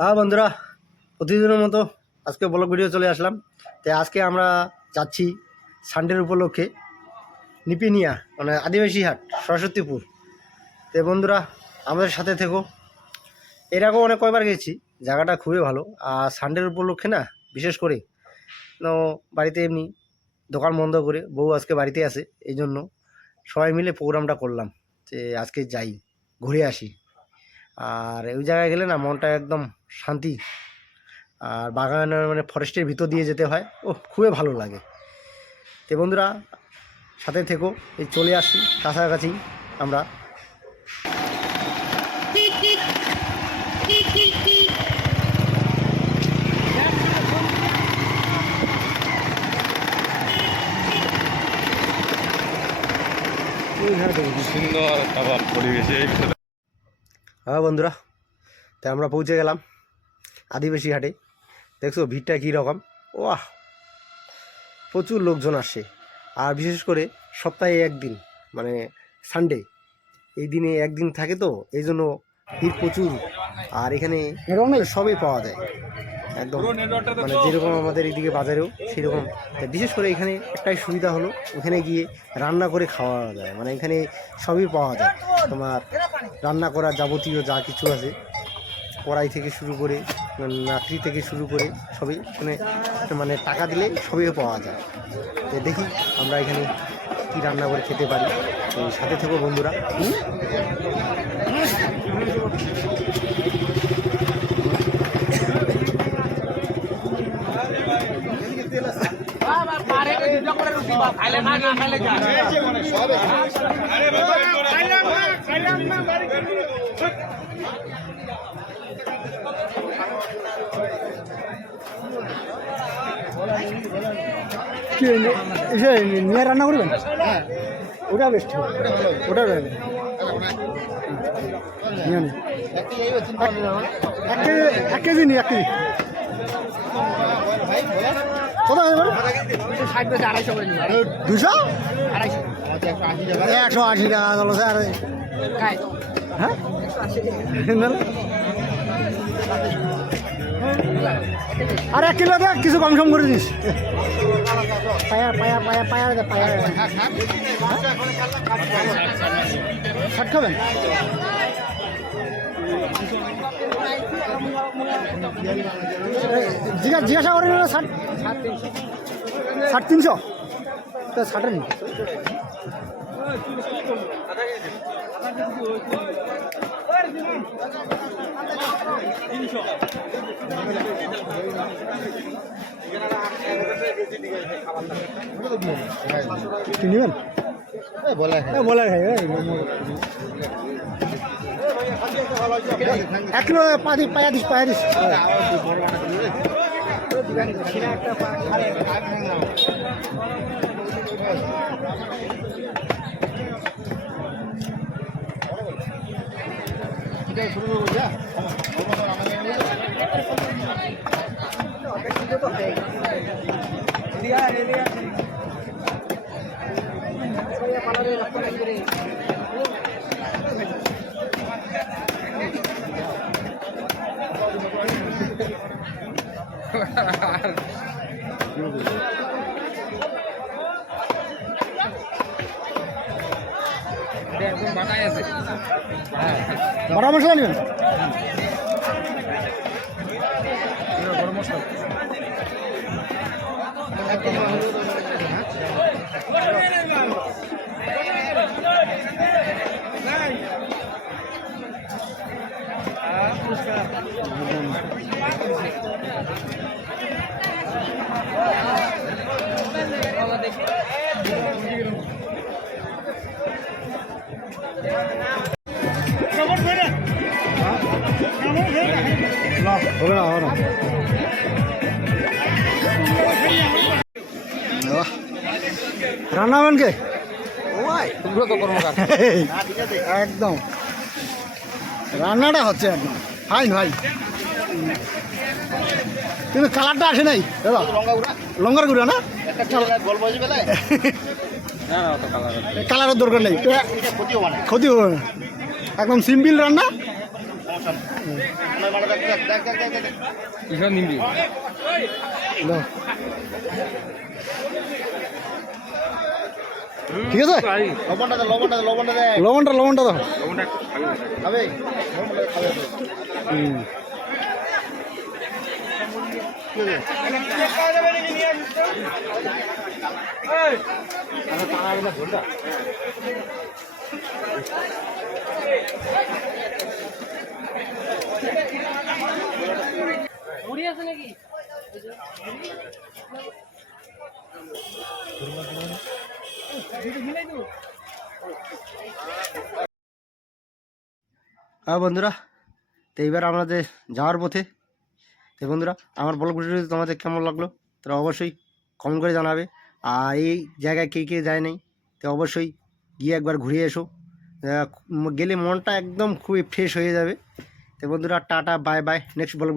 হ্যাঁ বন্ধুরা, প্রতিদিনের মতো আজকে ব্লগ ভিডিও চলে আসলাম। তাই আজকে আমরা যাচ্ছি সানডের উপলক্ষে নিপিনিয়া, মানে আদিবাসী হাট, সরস্বতীপুর। তো বন্ধুরা আমাদের সাথে থেকো। এরকম অনেক কয়বার গেছি, জায়গাটা খুবই ভালো। আর সানডের উপলক্ষে না, বিশেষ করে বাড়িতে এমনি দোকান বন্ধ করে বউ আজকে বাড়িতে আছে, এই জন্য সবাই মিলে প্রোগ্রামটা করলাম যে আজকে যাই, ঘুরে আসি। আর ওই জায়গায় গেলে না মনটা একদম শান্তি। আর বাগানের মানে ফরেস্টের ভিতর দিয়ে যেতে হয়, ও খুবই ভালো লাগে। তো বন্ধুরা সাথে থেকো, এই চলে আসি কাছাকাছি আমরা। সুন্দর খাবার পরিবেশে। হ্যাঁ বন্ধুরা, তাই আমরা পৌঁছে গেলাম আদিবাসী হাটে। দেখছো ভিড়টা কী রকম, ওয়াহ, প্রচুর লোকজন আসে। আর বিশেষ করে সপ্তাহে একদিন, মানে সানডে, এই দিনে একদিন থাকে, তো এই জন্য ভিড় প্রচুর। আর এখানে সবই পাওয়া যায় একদম, মানে যেরকম আমাদের এইদিকে বাজারেও সেরকম। বিশেষ করে এখানে একটাই সুবিধা হলো, ওখানে গিয়ে রান্না করে খাওয়া যায়, মানে এখানে সবই পাওয়া যায়। তোমার রান্না করার যাবতীয় যা কিছু আছে, কড়াই থেকে শুরু করে নাকড়ি থেকে শুরু করে সবই, মানে টাকা দিলে সবই পাওয়া যায়। তো দেখি আমরা এখানে কি রান্না করে খেতে পারি। তো সাথে থেকো বন্ধুরা। নিয়ে রান্না করবেন, ওটা বেস্ট, ওটা এক কেজি নি, 1 কেজি কোথায় 200 180 টাকা চলো স্যার। হ্যাঁ আর 1 কিলো দেখ, কিছু কম সম করে দিস। পায়া পায়া পায়া পায়া পায়া 60 খাবেন? জিজ্ঞাসা করেন 60 300 তো 60 নেই। নেবেন বলা খাই 1 কিলো পায়া দিস। বড় মশলা নেবেন, গরম মশলা। হবে না, হবে না। রান্না হবেন কে? সুব্রত কর্মকার। একদম রান্নাটা হচ্ছে একদম ফাইন ভাই, কিন্তু কালারটা আসে নাই দাদা, লঙ্কার গুঁড়া না, না না অত কালার কালারের দরকার নেই, ক্ষতি হবে না, একদম সিম্পল রান্না। কিসব নিবি? দাও। ঠিক আছে, লবণটা দাও। হুম। হ্যাঁ বন্ধুরা, তো এইবার আমাদের যাওয়ার পথে। তো বন্ধুরা, আমার ব্লগ ভিডিওটি তোমাদের কেমন লাগলো তারা অবশ্যই কমেন্ট করে জানাবে। আর এই জায়গায় কে কে যায় নাই, তো অবশ্যই গিয়ে একবার ঘুরে এসো। গেলে মনটা একদম খুবই ফ্রেশ হয়ে যাবে। তো বন্ধুরা, tata, bye bye, next blog